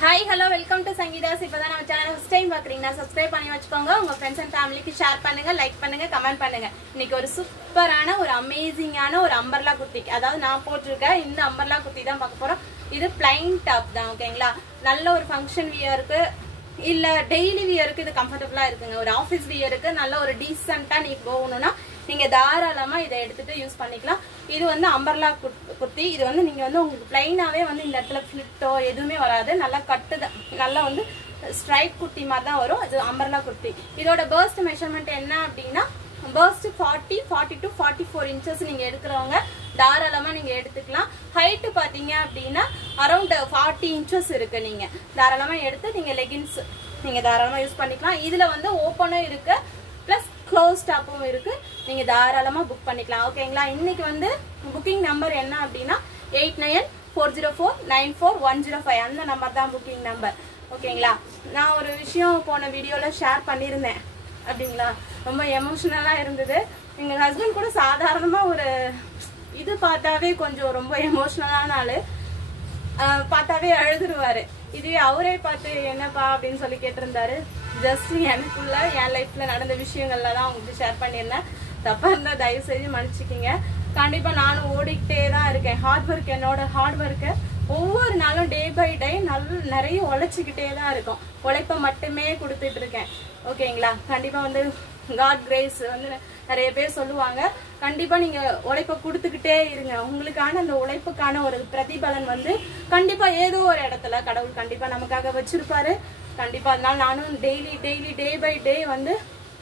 Hi, hello, welcome to Sangeeta's. If you are on channel first time பார்க்கறீங்கன்னா subscribe பண்ணி வச்சுக்கோங்க. உங்க friends and familyக்கு share பண்ணுங்க, like பண்ணுங்க, comment பண்ணுங்க. இன்னைக்கு ஒரு சூப்பரான ஒரு அமேசிங்கான ஒரு அம்பர்லா குர்த்தி. அதாவது நான் போட்டுருக்க இந்த அம்பர்லா குர்த்தி தான் பார்க்க போறோம். இது plain top தான், ஓகேங்களா? நல்ல ஒரு ஃபங்க்ஷன் வியருக்கு இல்ல டெய்லி வியருக்கு இது கம்ஃபர்ட்டபிளா இருக்குங்க. ஒரு ஆபீஸ் வியருக்கு நல்ல ஒரு டீசன்ட்டா நீங்க போகணும்னா நீங்க தாராளமா இதை எடுத்துட்டு யூஸ் பண்ணிக்கலாம். இது வந்து அம்பர்லா குர்த்தி. இது வந்து நீங்க வந்து உங்களுக்கு பிளைனாவே வந்து இந்த இடத்துல ஃபிளிட்டோ எதுவுமே வராது. நல்லா கட்டுது, நல்லா வந்து ஸ்ட்ரைப் குர்த்தி மாதிரி தான் வரும். இது அம்பர்லா குர்த்தி. இதோட பர்ஸ்ட் மெஷர்மெண்ட் என்ன அப்படின்னா பர்ஸ்ட் 40, 42, 44 இன்ச்சஸ் நீங்க எடுக்கிறவங்க தாராளமா நீங்க எடுத்துக்கலாம். ஹைட் பாத்தீங்க அப்படின்னா அரௌண்ட் 40 இன்ச்சஸ் இருக்கு. நீங்க தாராளமா எடுத்து நீங்க லெகின்ஸ் நீங்க தாராளமா யூஸ் பண்ணிக்கலாம். இதுல வந்து ஓப்பனும் இருக்கு, பிளஸ் க்ளோஸ் டாப்பும் இருக்கு. நீங்க தாராளமா புக் பண்ணிக்கலாம், ஓகேங்களா? இன்னைக்கு வந்து புக்கிங் நம்பர் என்ன அப்படின்னா 8940494105 அந்த நம்பர் தான் புக்கிங் நம்பர், ஓகேங்களா? நான் ஒரு விஷயம் போன வீடியோல ஷேர் பண்ணியிருந்தேன், அப்படிங்களா? ரொம்ப எமோஷனலா இருந்தது. எங்க ஹஸ்பண்ட் கூட சாதாரணமா ஒரு இது பார்த்தாவே கொஞ்சம் ரொம்ப எமோஷனலான ஆளு, பார்த்தாவே அழுதுருவாரு. இதுவே அவரே பார்த்து என்னப்பா அப்படின்னு சொல்லி கேட்டிருந்தாரு. ஜஸ்ட் எனக்குள்ள என் லைஃப்ல நடந்த விஷயங்கள்ல தான் உங்களுக்கு ஷேர் பண்ணியிருந்தேன். தப்பா இருந்தா தயவு செஞ்சு மன்னிச்சுக்கிங்க. கண்டிப்பா நானும் ஓடிக்கிட்டே தான் இருக்கேன். ஹார்ட் ஒர்க், என்னோட ஹார்ட் ஒர்க்கு ஒவ்வொரு நாளும் டே பை டே நிறைய உழைச்சிக்கிட்டே தான் இருக்கும். உழைப்பை மட்டுமே கொடுத்துட்டு இருக்கேன், ஓகேங்களா? கண்டிப்பா வந்து காட் கிரேஸ் வந்து நிறைய பேர் சொல்லுவாங்க. கண்டிப்பா நீங்க உழைப்பை கொடுத்துக்கிட்டே இருங்க. உங்களுக்கான அந்த உழைப்புக்கான ஒரு பிரதிபலன் வந்து கண்டிப்பா ஏதோ ஒரு இடத்துல கடவுள் கண்டிப்பா நமக்காக வச்சிருப்பாரு. கண்டிப்பா அதனால நானும் டெய்லி டே பை டே வந்து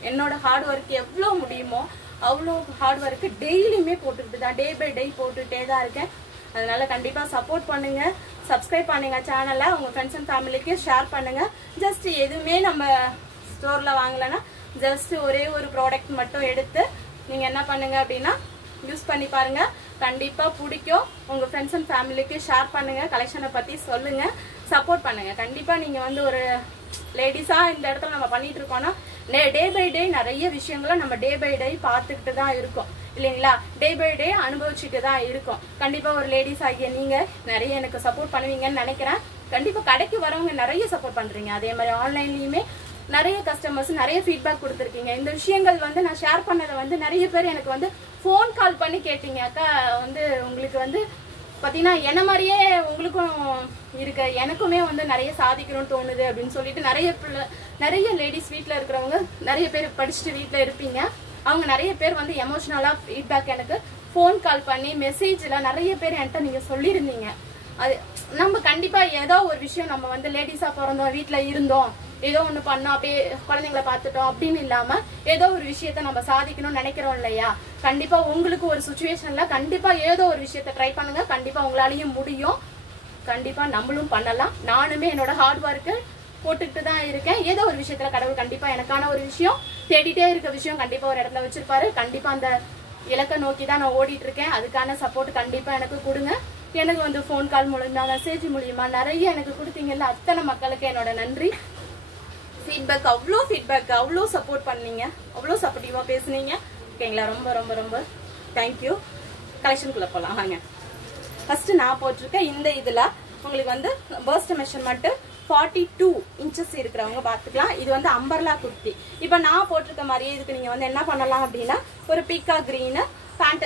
என்னோட ஹார்ட் ஒர்க் எவ்வளோ முடியுமோ அவ்வளோ ஹார்ட் ஒர்க்கு டெய்லியுமே போட்டுக்கிட்டு தான், டே பை டே போட்டுகிட்டே தான் இருக்கேன். அதனால கண்டிப்பா சப்போர்ட் பண்ணுங்க, சப்ஸ்கிரைப் பண்ணுங்க சேனலை, உங்க ஃப்ரெண்ட்ஸ் அண்ட் ஃபேமிலிக்கு ஷேர் பண்ணுங்க. ஜஸ்ட் எதுவுமே நம்ம ஸ்டோர்ல வாங்கலைன்னா ஜஸ்ட் ஒரே ஒரு ப்ராடக்ட் மட்டும் எடுத்து நீங்க என்ன பண்ணுங்க அப்படின்னா யூஸ் பண்ணி பாருங்க. கண்டிப்பா பிடிக்கும். உங்க ஃப்ரெண்ட்ஸ் அண்ட் ஃபேமிலிக்கு ஷேர் பண்ணுங்க, கலெக்ஷனை பத்தி சொல்லுங்க, சப்போர்ட் பண்ணுங்க. கண்டிப்பா நீங்க வந்து ஒரு லேடிஸா இந்த இடத்துல நம்ம பண்ணிட்டு இருக்கோம்னா டே பை டே நிறைய விஷயங்களை நம்ம டே பை டே பார்த்துக்கிட்டு தான் இருக்கோம், இல்லைங்களா? டே பை டே அனுபவிச்சுட்டு தான் இருக்கோம். கண்டிப்பா ஒரு லேடிஸ் ஆகிய நீங்க நிறைய எனக்கு சப்போர்ட் பண்ணுவீங்கன்னு நினைக்கிறேன். கண்டிப்பா கடைக்கு வரவங்க நிறைய சப்போர்ட் பண்றீங்க. அதே மாதிரி ஆன்லைன்லயுமே நிறைய கஸ்டமர்ஸ் நிறைய ஃபீட்பேக் கொடுத்துருக்கீங்க. இந்த விஷயங்கள் வந்து நான் ஷேர் பண்ணதை வந்து நிறைய பேர் எனக்கு வந்து ஃபோன் கால் பண்ணி கேட்டீங்க. அக்கா வந்து உங்களுக்கு வந்து பார்த்தீங்கன்னா என்ன மாதிரியே உங்களுக்கும் இருக்க, எனக்குமே வந்து நிறைய சாதிக்கணும்னு தோணுது அப்படின்னு சொல்லிட்டு நிறைய லேடிஸ் வீட்டில் இருக்கிறவங்க நிறைய பேர் படிச்சுட்டு வீட்டில் இருப்பீங்க. அவங்க நிறைய பேர் வந்து எமோஷனலாக ஃபீட்பேக் எனக்கு ஃபோன் கால் பண்ணி மெசேஜில் நிறைய பேர் என்கிட்ட நீங்கள் சொல்லியிருந்தீங்க. அது நம்ம கண்டிப்பாக ஏதோ ஒரு விஷயம் நம்ம வந்து லேடிஸாக பிறந்தோம், வீட்டில் இருந்தோம், ஏதோ ஒன்று பண்ணோம், அப்படியே குழந்தைங்களை பார்த்துட்டோம் அப்படின்னு இல்லாம ஏதோ ஒரு விஷயத்த நம்ம சாதிக்கணும்னு நினைக்கிறோம் இல்லையா? கண்டிப்பா உங்களுக்கு ஒரு சுச்சுவேஷன்ல கண்டிப்பா ஏதோ ஒரு விஷயத்த ட்ரை பண்ணுங்க. கண்டிப்பா உங்களாலையும் முடியும். கண்டிப்பா நம்மளும் பண்ணலாம். நானுமே என்னோட ஹார்ட் ஒர்க்கு போட்டுக்கிட்டு தான் இருக்கேன். ஏதோ ஒரு விஷயத்துல கடவுள் கண்டிப்பா எனக்கான ஒரு விஷயம் தேடிட்டே இருக்க விஷயம் கண்டிப்பா ஒரு இடத்துல வச்சிருப்பாரு. கண்டிப்பா அந்த இலக்கை நோக்கி தான் நான் ஓடிட்டு இருக்கேன். அதுக்கான சப்போர்ட் கண்டிப்பா எனக்கு கொடுங்க. எனக்கு வந்து ஃபோன் கால் மூலமா, மெசேஜ் மூலியமா நிறைய எனக்கு கொடுத்தீங்கல்ல, அத்தனை மக்களுக்கு என்னோட நன்றி. ஃபீட்பேக் அவ்வளோ சப்போர்ட் பண்ணீங்க, அவ்வளோ சப்போர்ட்டிவாக பேசுனீங்க, ஓகேங்களா? ரொம்ப ரொம்ப ரொம்ப தேங்க்யூ. கலெக்ஷனுக்குள்ளே போகலாம் வாங்க. ஃபஸ்ட்டு நான் போட்டிருக்கேன் இந்த இதில் உங்களுக்கு வந்து பர்ஸ்ட் மெஷர்மெண்ட்டு 42 இன்ச்சஸ் இருக்கிறவங்க பார்த்துக்கலாம். இது வந்து அம்பர்லா குர்த்தி. இப்போ நான் போட்டிருக்க மாதிரியே இதுக்கு நீங்கள் வந்து என்ன பண்ணலாம் அப்படின்னா ஒரு பீக்கா கிரீனு பேண்ட்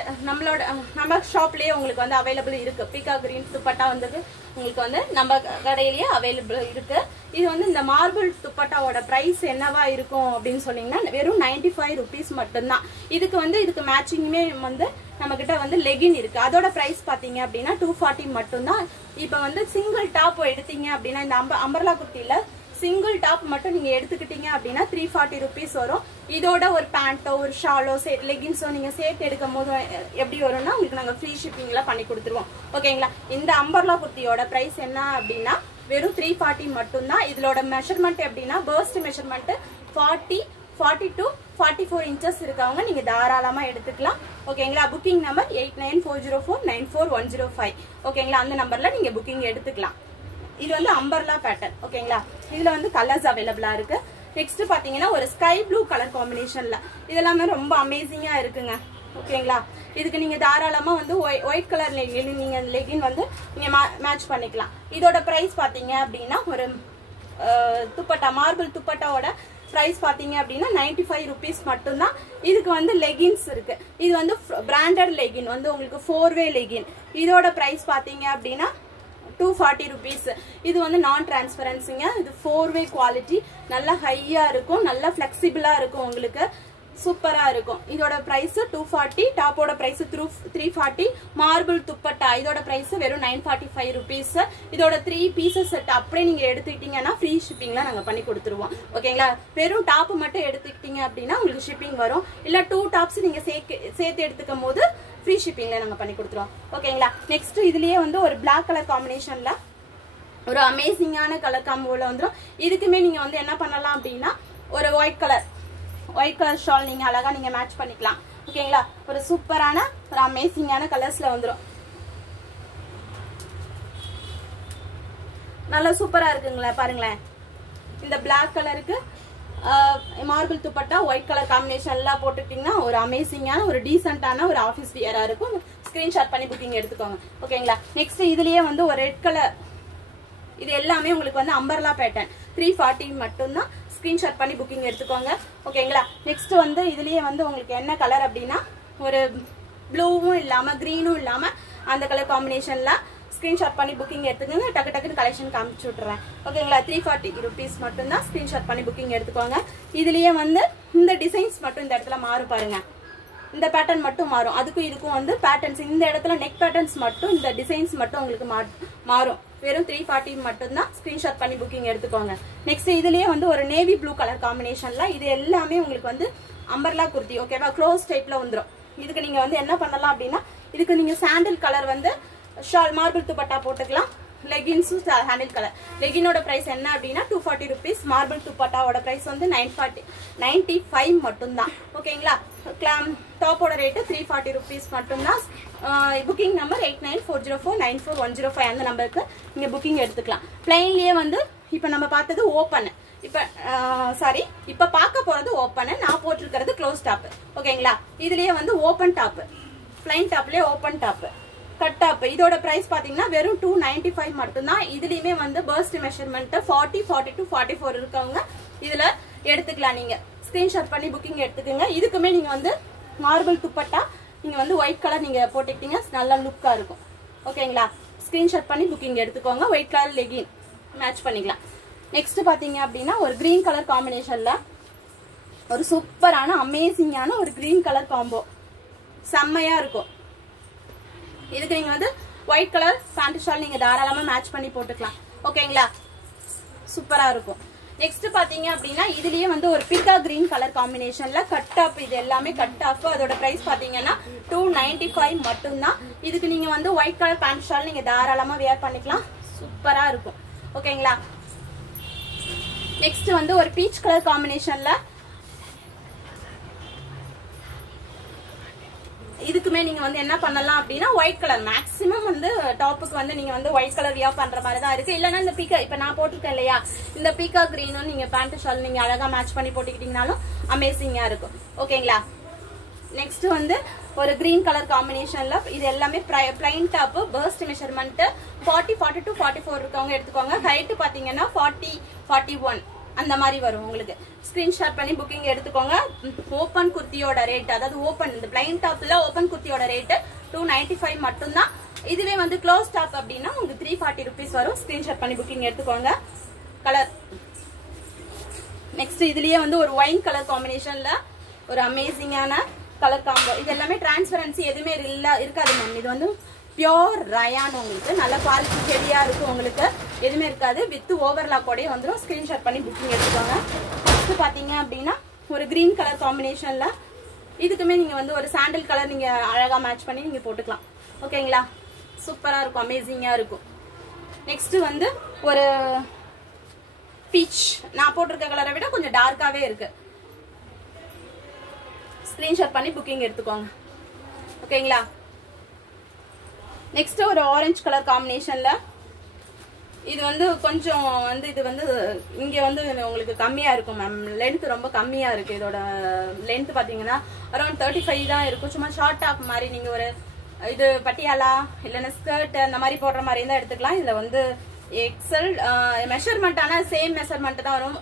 நம்ம ஷாப்லேயே உங்களுக்கு வந்து அவைலபிள் இருக்கு. பீக்கா கிரீன் துப்பட்டா வந்து உங்களுக்கு வந்து நம்ம கடையிலேயே அவைலபிள் இருக்கு. இது வந்து இந்த மார்பிள் துப்பட்டாவோட பிரைஸ் என்னவா இருக்கும் அப்படின்னு சொன்னீங்கன்னா வெறும் 95 rupees மட்டும்தான். இதுக்கு மேட்சிங்குமே வந்து நம்ம கிட்ட வந்து லெகின் இருக்கு. அதோட பிரைஸ் பாத்தீங்க அப்படின்னா 240 மட்டும்தான். இப்ப வந்து சிங்கிள் டாப் எடுத்தீங்க அப்படின்னா இந்த அம்பர்லா குர்த்தியில சிங்கிள் டாப் மட்டும் நீங்க எடுத்துக்கிட்டீங்க அப்படின்னா 340 rupees வரும். இதோட ஒரு பேண்டோ ஒரு ஷாலோ லெகின்ஸோ நீங்க சேர்த்து எடுக்கும் போது எப்படி வரும்னா உங்களுக்கு நாங்க ஃப்ரீ ஷிப்பிங்ல பண்ணி கொடுத்துருவோம், ஓகேங்களா? இந்த அம்பர்லா குர்த்தியோட பிரைஸ் என்ன அப்படின்னா வெறும் 340 மட்டும்தான். இதோட மெஷர்மெண்ட் எப்படின்னா பர்ஸ்ட் மெஷர்மெண்ட் 40, 42, 44 இன்ச்சஸ் இருக்கவங்க நீங்க தாராளமா எடுத்துக்கலாம், ஓகேங்களா? புக்கிங் நம்பர் 8940494105, ஓகேங்களா? அந்த நம்பர்ல நீங்க புக்கிங் எடுத்துக்கலாம். இது வந்து அம்பர்லா பேட்டர்ன், ஓகேங்களா? இதுல வந்து கலர்ஸ் அவைலபிளா இருக்கு. நெக்ஸ்ட் பாத்தீங்கன்னா ஒரு ஸ்கை ப்ளூ கலர் காம்பினேஷன்ல இதெல்லாமே ரொம்ப அமேசிங்கா இருக்குங்க. ஓகேங்களா. இதுக்கு நீங்க தாராளமா வந்து ஒயிட் கலர் நீங்க லெகின் வந்து நீங்க மேட்ச் பண்ணிக்கலாம். இதோட பிரைஸ் பாத்தீங்க அப்படின்னா ஒரு துப்பட்டா மார்பிள் துப்பட்டாவோட பிரைஸ் பாத்தீங்க அப்படின்னா 95 rupees மட்டும்தான். இதுக்கு வந்து லெகின்ஸ் இருக்கு. இது வந்து பிராண்டட் லெகின் வந்து உங்களுக்கு 4-way லெகின். இதோட பிரைஸ் பாத்தீங்க அப்படின்னா 240 rupees. இது வந்து நான் டிரான்ஸ்பரன்சிங்க. இது 4-way குவாலிட்டி, நல்லா ஹையா இருக்கும், நல்லா பிளெக்சிபிளா இருக்கும், உங்களுக்கு சூப்பரா இருக்கும். இதோட பிரைஸ் 240, டாப்போட பிரைஸ் 340. மார்பிள் துப்பட்டா இதோட பிரைஸ் வெறும் 945 rupees. இதோட 3 pieces செட் அப்படியே நீங்க எடுத்துக்கிட்டீங்கன்னா ஃப்ரீ ஷிப்பிங்ல நாங்க பண்ணி கொடுத்துருவோம். ஓகேங்களா. வெறும் டாப் மட்டும் எடுத்துக்கிட்டீங்க அப்படின்னா உங்களுக்கு ஷிப்பிங் வரும். இல்ல 2 டாப்ஸ் நீங்க சேர்த்து எடுத்துக்கும் போது ஃப்ரீ ஷிப்பிங்ல நாங்க பண்ணி கொடுத்துருவோம். ஓகேங்களா. நெக்ஸ்ட் இதுலயே வந்து ஒரு பிளாக் கலர் காம்பினேஷன்ல ஒரு அமேசிங்கான கலர் காம்போல வந்துடும். இதுக்குமே நீங்க வந்து என்ன பண்ணலாம் அப்படின்னா ஒரு ஒயிட் கலர் ஷால் நீங்க அழகா நீங்க மேட்ச் பண்ணிக்கலாம். ஓகேங்களா. ஒரு சூப்பரான ஒரு அமேசிங்கான கலர்ஸ்ல வந்துடும். நல்லா சூப்பரா இருக்குங்களா பாருங்களேன். இந்த பிளாக் கலருக்கு மார்பிள் துப்பட்டா ஒயிட் கலர் காம்பினேஷன்ல போட்டுட்டீங்கன்னா ஒரு அமேசிங்கான ஒரு டீசென்டான ஒரு ஆஃபீஸ் வியரா இருக்கும். ஸ்கிரீன்ஷாட் பண்ணி புக்கிங் எடுத்துக்கோங்க. ஓகேங்களா. நெக்ஸ்ட் இதுலயே வந்து ஒரு ரெட் கலர், இது எல்லாமே உங்களுக்கு வந்து அம்பர்லா பேட்டர்ன் 340 மட்டும்தான். ஸ்கிரீன்ஷாட் பண்ணி புக்கிங் எடுத்துக்கோங்க. ஓகேங்களா. நெக்ஸ்ட் வந்து இதுலயே வந்து உங்களுக்கு என்ன கலர் அப்படின்னா ஒரு ப்ளூவும் இல்லாம கிரீனும் இல்லாம அந்த கலர் காம்பினேஷன்ல ஸ்கிரீன்ஷாட் பண்ணி புக்கிங் எடுத்துக்கோங்க. டக்கு டக்குன்னு கலெக்ஷன் காமிச்சு விட்டுறேன். ஓகேங்களா. 340 rupees மட்டும்தான். ஸ்கிரீன்ஷாட் பண்ணி புக்கிங் எடுத்துக்கோங்க. இதுலயே வந்து இந்த டிசைன்ஸ் மட்டும் இந்த இடத்துல மாறும் பாருங்க. இந்த பேட்டர்ன் மட்டும் மாறும். அதுக்கும் இதுக்கும் வந்து பேட்டர்ன்ஸ் இந்த இடத்துல நெக் பேட்டர்ன்ஸ் மட்டும் இந்த டிசைன்ஸ் மட்டும் உங்களுக்கு மாறும். வெறும் 340 மட்டும்தான். ஸ்கிரீன்ஷாட் பண்ணி புக்கிங் எடுத்துக்கோங்க. நெக்ஸ்ட் இதுலயே வந்து ஒரு நேவி ப்ளூ கலர் காம்பினேஷன்ல இது எல்லாமே உங்களுக்கு வந்து அம்பர்லா குர்த்தி. ஓகேவா. க்ளோஸ் டைப்ல வந்துடும். இதுக்கு நீங்க வந்து என்ன பண்ணலாம் அப்படின்னா இதுக்கு நீங்க சாண்டில் கலர் வந்து ஷால் மார்பிள் துப்பட்டா போட்டுக்கலாம். லெகின்ஸும் சாண்டில் கலர். லெகினோட பிரைஸ் என்ன அப்படின்னா 240 rupees. மார்பிள் துப்பட்டாவோட பிரைஸ் வந்து 95 மட்டும்தான். ஓகேங்களா. டாப்போட ரேட்டு 340 rupees மட்டும்தான். புக்கிங் நம்பர் 8940494105 அந்த நம்பருக்கு நீங்க புக்கிங் எடுத்துக்கலாம். பிளைன்லயே வந்து இப்ப நம்ம பார்த்தது ஓப்பன், இப்ப பார்க்க போறது ஓப்பன், நான் போட்டிருக்கிறது க்ளோஸ் டாப். ஓகேங்களா. இதுலயே வந்து ஓப்பன் டாப், பிளைன் டாப்லயே ஓப்பன் டாப், கட் டாப். இதோட பிரைஸ் பாத்தீங்கன்னா வெறும் 295 மட்டும்தான். இதுலயுமே வந்து பர்ஸ்ட் மெஷர்மெண்ட் 40, 42, 44 இருக்கவங்க இதுல எடுத்துக்கலாம். நீங்க ஸ்கிரீன்ஷாட் பண்ணி புக்கிங் எடுத்துக்கோங்க. இதுக்குமே நீங்க வந்து மார்பிள் துப்பட்டா நீங்க வந்து ஒயிட் கலர் நீங்க போட்டுக்கிட்டீங்க, நல்லா லுக்கா இருக்கும். ஓகேங்களா. ஸ்கிரீன்ஷாட் பண்ணி புக்கிங் எடுத்துக்கோங்க. ஒயிட் கலர் லெகின் மேட்ச் பண்ணிக்கலாம். நெக்ஸ்ட் பாத்தீங்க அப்படின்னா ஒரு கிரீன் கலர் காம்பினேஷன்ல ஒரு சூப்பரான அமேசிங்கான ஒரு கிரீன் கலர் காம்போ செம்மையா இருக்கும். இதுக்கு நீங்க வந்து ஒயிட் கலர் பேண்ட் ஷால் நீங்க தாராளமா மேட்ச் பண்ணி போட்டுக்கலாம். ஓகேங்களா. சூப்பரா இருக்கும். நெக்ஸ்ட் பாத்தீங்க அப்படின்னா இதுலயே வந்து ஒரு பிகா கிரீன் கலர் காம்பினேஷன்ல கட் ஆஃப், இது எல்லாமே கட் ஆஃப். அதோட பிரைஸ் பாத்தீங்கன்னா 295 மட்டும்தான். இதுக்கு நீங்க வந்து ஒயிட் கலர் பேண்ட் ஷால் நீங்க தாராளமா வேர் பண்ணிக்கலாம். சூப்பரா இருக்கும். ஓகேங்களா. நெக்ஸ்ட் வந்து ஒரு பீச் கலர் காம்பினேஷன்ல இதுக்குமே நீங்க வந்து என்ன பண்ணலாம் அப்படின்னா ஒயிட் கலர் மேக்ஸிமம் வந்து டாப்புக்கு வந்து நீங்க வந்து ஒயிட் கலர் வியா பண்ற மாதிரி தான் இருக்கு. இல்லன்னா இந்த பீக்கா இப்ப நான் போட்டிருக்கேன் இல்லையா, இந்த பீக்கா கிரீனும் நீங்க பேண்ட் ஷால் நீங்க அழகா மேட்ச் பண்ணி போட்டுக்கிட்டீங்கனாலும் அமேசிங்கா இருக்கும். ஓகேங்களா. நெக்ஸ்ட் வந்து ஒரு கிரீன் கலர் காம்பினேஷன்ல இது எல்லாமே பிளைன் டாப், பர்ஸ்ட் மெஷர்மெண்ட் 40, 42, 44 இருக்கவங்க எடுத்துக்கோங்க. ஹைட் பாத்தீங்கன்னா 40, 41 அந்த மாதிரி வரும் உங்களுக்கு. ஸ்கிரீன்ஷாட் பண்ணி புக்கிங் எடுத்துக்கோங்க. ஓப்பன் குர்த்தியோட ரேட், அதாவது ஓப்பன் இந்த பிளைன் டாப்ல ஓப்பன் குர்த்தியோட ரேட் 295 மட்டும்தான். இதுவே வந்து க்ளோஸ் டாப் அப்படின்னா உங்களுக்கு 340 rupees வரும். ஸ்கிரீன்ஷாட் பண்ணி புக்கிங் எடுத்துக்கோங்க. கலர் நெக்ஸ்ட் இதுலயே வந்து ஒரு ஒயின் கலர் காம்பினேஷன்ல ஒரு அமேசிங்கான கலர் காம்போ. இது எல்லாமே டிரான்ஸ்பரன்சி எதுவுமே இருக்காது மேம். இது வந்து பியோர் ரயான், உங்களுக்கு நல்ல குவாலிட்டி ஹெவியா இருக்கும், உங்களுக்கு எதுவுமே இருக்காது. வித் ஓவர்லாக்கோடய வந்துடும். ஸ்கிரீன்ஷாட் பண்ணி புக்கிங் எடுத்துக்கோங்க. நெக்ஸ்ட் பாத்தீங்க அப்படின்னா ஒரு கிரீன் கலர் காம்பினேஷன்ல இதுக்குமே நீங்க வந்து ஒரு சாண்டில் கலர் நீங்க அழகா மேட்ச் பண்ணி நீங்க போட்டுக்கலாம். ஓகேங்களா. சூப்பரா இருக்கும், அமேசிங்கா இருக்கும். நெக்ஸ்ட் வந்து ஒரு பீச், நான் போட்டிருக்க கலரை விட கொஞ்சம் டார்க்காவே இருக்கு. ஸ்கிரீன்ஷாட் பண்ணி புக்கிங் எடுத்துக்கோங்க. ஓகேங்களா. நெக்ஸ்ட் ஒரு ஆரஞ்சு கலர் காம்பினேஷன்ல இது வந்து கொஞ்சம் வந்து இது வந்து இங்க வந்து உங்களுக்கு கம்மியா இருக்கும் மேம். லென்த் ரொம்ப கம்மியா இருக்கு. இதோட லென்த் பாத்தீங்கன்னா அரௌண்ட் 35 தான் இருக்கும். சும்மா ஷார்ட் டாப் மாதிரி நீங்க ஒரு இது பட்டியாலா இல்லைன்னா ஸ்கர்ட் அந்த மாதிரி போடுற மாதிரி தான் எடுத்துக்கலாம். இதுல வந்து எக்ஸல் மெஷர்மெண்ட், ஆனா சேம் மெஷர்மெண்ட் தான் வரும்.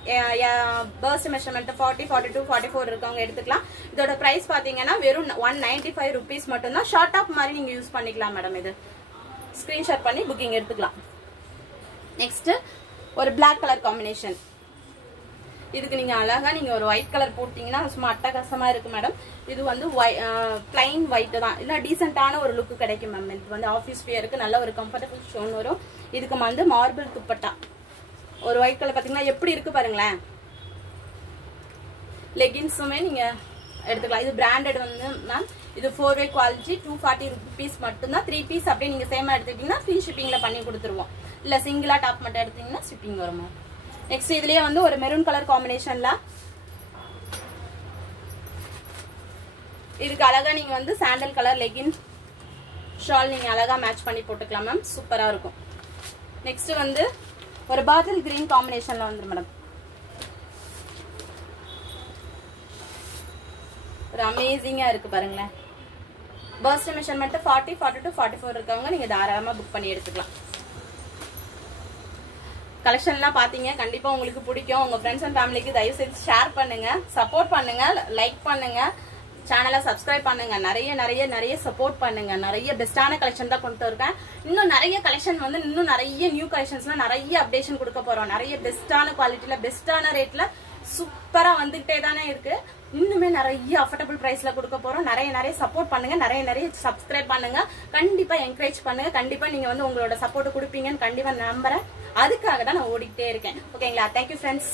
பர்ஸ்ட் மெஷர்மெண்ட் 40, 42, 44 இருக்கவங்க எடுத்துக்கலாம். இதோட பிரைஸ் பாத்தீங்கன்னா வெறும் 195 rupees மட்டும் தான். ஷார்ட் டாப் மாதிரி நீங்க யூஸ் பண்ணிக்கலாம் மேடம். இது ஸ்கிரீன்ஷாட் பண்ணி புக்கிங் எடுத்துக்கலாம். நெக்ஸ்ட் ஒரு பிளாக் கலர் காம்பினேஷன். இதுக்கு நீங்க அழகா நீங்க ஒரு ஒயிட் கலர் போட்டீங்கன்னா சும்மா அட்டகாசமா இருக்கு மேடம். இது வந்து பிளைன் ஒயிட் தான், இல்ல டீசென்டான ஒரு லுக் கிடைக்கும் மேம். இது வந்து ஆஃபீஸ் வியருக்கு நல்ல ஒரு கம்ஃபர்டபுள் ஸ்டோன் வரும். இதுக்கு வந்து மார்பிள் துப்பட்டா ஒரு ஒயிட் கலர் பாத்தீங்கன்னா எப்படி இருக்கு பாருங்களேன். லெகின்ஸுமே நீங்க எடுத்துக்கலாம். இது பிராண்டட் வந்து மேம். இது 4-way குவாலிட்டி 240 rupees மட்டும்தான். 3 பீஸ் அப்படியே நீங்க சேமா எடுத்துக்கிட்டீங்கன்னா ஃப்ரீ ஷிப்பிங்ல பண்ணி கொடுத்துருவோம். இல்ல சிங்கிளா டாப் மட்டும் எடுத்தீங்கன்னா ஷிப்பிங் வரும். நெக்ஸ்ட் இதுலயே வந்து ஒரு மெரூன் கலர் காம்பினேஷன்ல இதுக்கு அழகா நீங்க வந்து சாண்டல் கலர் லெகின் ஷால் நீங்க அழகா மேட்ச் பண்ணி போட்டுக்கலாம் மேம். சூப்பரா இருக்கும். நெக்ஸ்ட் வந்து ஒரு பாட்டில் கிரீன் காம்பினேஷன்ல வந்துரும் மேடம். ஒரு அமேசிங்கா இருக்கு பாருங்களேன். பர்ஸ்ட் மெஷர்மெண்ட் 40, 42, 44 இருக்கவங்க நீங்க தாராளமா புக் பண்ணி எடுத்துக்கலாம். கலெக்ஷன்லாம் பாத்தீங்க, கண்டிப்பா உங்களுக்கு பிடிக்கும். உங்க ஃப்ரெண்ட்ஸ் அண்ட் ஃபேமிலிக்கு தயவு செய்து ஷேர் பண்ணுங்க, சப்போர்ட் பண்ணுங்க, லைக் பண்ணுங்க, சேனலை சப்ஸ்கிரைப் பண்ணுங்க. நிறைய நிறைய நிறைய சப்போர்ட் பண்ணுங்க. நிறைய பெஸ்டான கலெக்ஷன் தான் கொண்டு இருக்கேன். இன்னும் நிறைய கலெக்ஷன் வந்து இன்னும் நிறைய நியூ கலெக்ஷன்ஸ்லாம் நிறைய அப்டேஷன் கொடுக்க போறோம். நிறைய பெஸ்டான குவாலிட்டியில பெஸ்டான ரேட்ல சூப்பரா வந்துகிட்டே தானே இருக்கு. இன்னுமே நிறைய அஃபோர்டபுள் பிரைஸ்ல கொடுக்க போறோம். நிறைய நிறைய சப்போர்ட் பண்ணுங்க, நிறைய நிறைய சப்ஸ்கிரைப் பண்ணுங்க, கண்டிப்பா என்கரேஜ் பண்ணுங்க. கண்டிப்பா நீங்க வந்து உங்களோட சப்போர்ட் கொடுப்பீங்கன்னு கண்டிப்பா நம்புறேன். அதுக்காக தான் நான் ஓடிக்கிட்டே இருக்கேன். ஓகேங்களா? Thank you friends.